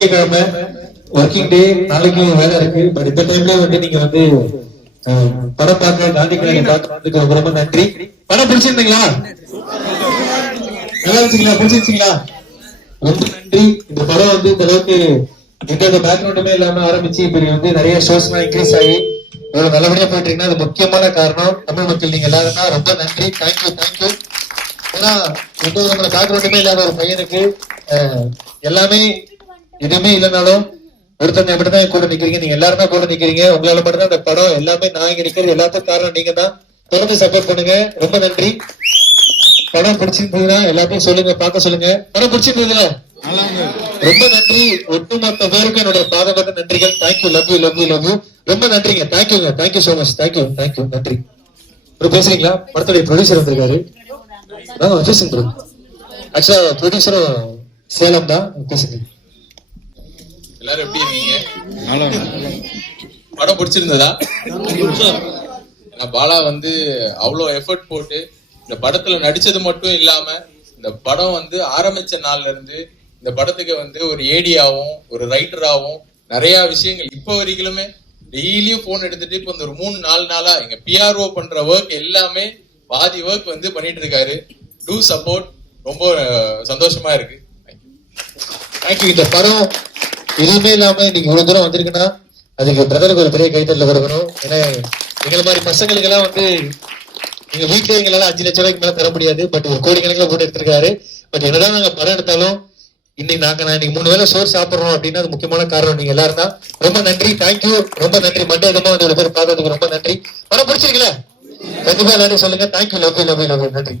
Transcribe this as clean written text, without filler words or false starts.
கிழமை working day, நாளைக்கு வேலை இருக்கு. பட் இந்த டைம்ல வந்து நீங்க வந்து படம் பார்க்க காந்தி கலையை பார்க்க ரொம்ப ரொம்ப நன்றி. படம் பிடிச்சிருந்தீங்களா? நல்லா இருந்துச்சுங்களா? பிடிச்சிருச்சுங்களா? ரொம்ப நன்றி. இந்த படம் வந்து இந்த அளவுக்கு எந்த பேக்ரவுண்டுமே இல்லாம ஆரம்பிச்சு இப்ப வந்து நிறைய ஷோஸ் எல்லாம் இன்க்ரீஸ் ஆகி இவ்வளவு நல்லபடியா போயிட்டு இருக்குன்னா அது முக்கியமான காரணம் தமிழ் மக்கள் நீங்க எல்லாரும் தான். ரொம்ப நன்றி. Thank you thank you. ஏன்னா எந்த நம்மள பேக்ரவுண்டுமே இல்லாத ஒரு பையனுக்கு எல்லாமே எதுவுமே இல்லைனாலும் ஒருத்தர் மட்டும்தான் கூட நிக்கிறீங்க. நீங்க எல்லாருமே கூட நிக்கிறீங்க. உங்களால மட்டும்தான் அந்த படம் எல்லாமே நான் இங்க நிக்கிறது எல்லாத்துக்கும் காரணம் நீங்க தான். தொடர்ந்து சப்போர்ட் பண்ணுங்க. ரொம்ப நன்றி. படம் பிடிச்சிருந்ததுன்னா எல்லாத்தையும் சொல்லுங்க, பார்க்க சொல்லுங்க. படம் பிடிச்சிருந்ததுல ரொம்ப நன்றி. ஒட்டுமொத்த பேருக்கு என்னுடைய பாதபட்ட நன்றிகள். Thank you. Love you love you love you. ரொம்ப நன்றிங்க. தேங்க்யூங்க. Thank you so much. Thank you thank you. நன்றி. ஒரு பேசுறீங்களா? படத்துடைய ப்ரொடியூசர் வந்திருக்காரு. பேசுங்க ப்ரோ. ஆக்சுவலா ப்ரொடியூசரும் சேலம் தான். பேசுங்க. எல்லாரும் எப்படி இருக்கீங்க? படம் பிடிச்சிருந்ததா? பாலா வந்து அவ்வளவு எஃபர்ட் போட்டு இந்த படத்துல நடிச்சது மட்டும் இல்லாம இந்த படம் வந்து ஆரம்பிச்ச நாள்ல இருந்து இந்த படத்துக்கு வந்து ஒரு ஏடியாவும் ஒரு ரைட்டராகவும் நிறைய விஷயங்கள் இப்ப வரைக்குமே டெய்லியும் போன் எடுத்துட்டு இப்ப ஒரு 3-4 நாளா எங்க பிஆர்ஓ பண்ற ஒர்க் எல்லாமே பாதி ஒர்க் வந்து பண்ணிட்டு இருக்காரு. To support. ரொம்ப சந்தோஷமா இருக்கு. தேங்க்யூ. இந்த படம் எதுவுமே இல்லாம இன்னைக்கு இவ்வளவு தூரம் வந்திருக்குன்னா அதுக்கு பிரதருக்கு ஒரு பெரிய கைத்தட்டல கொடுக்கணும். ஏன்னா எங்களை மாதிரி பசங்களுக்கு எல்லாம் வந்து எங்க வீட்டுல எங்களால 5 லட்சம் ரூபாய்க்கு மேல தர முடியாது. பட் ஒரு கோடி கணக்கில் போட்டு எடுத்திருக்காரு. பட் என்னதான் நாங்க படம் எடுத்தாலும் இன்னைக்கு நான் இன்னைக்கு 3 வேளை சோறு சாப்பிடுறோம் அப்படின்னா அது முக்கியமான காரணம் நீங்க எல்லாரும் தான். ரொம்ப நன்றி. தேங்க்யூ. ரொம்ப நன்றி. மண்டே விதமா வந்து ஒரு பேர் பார்த்ததுக்கு ரொம்ப நன்றி. படம் பிடிச்சிருக்கல? கண்டிப்பா எல்லாரும் சொல்லுங்க. Thank you. Love you love you love you. நன்றி.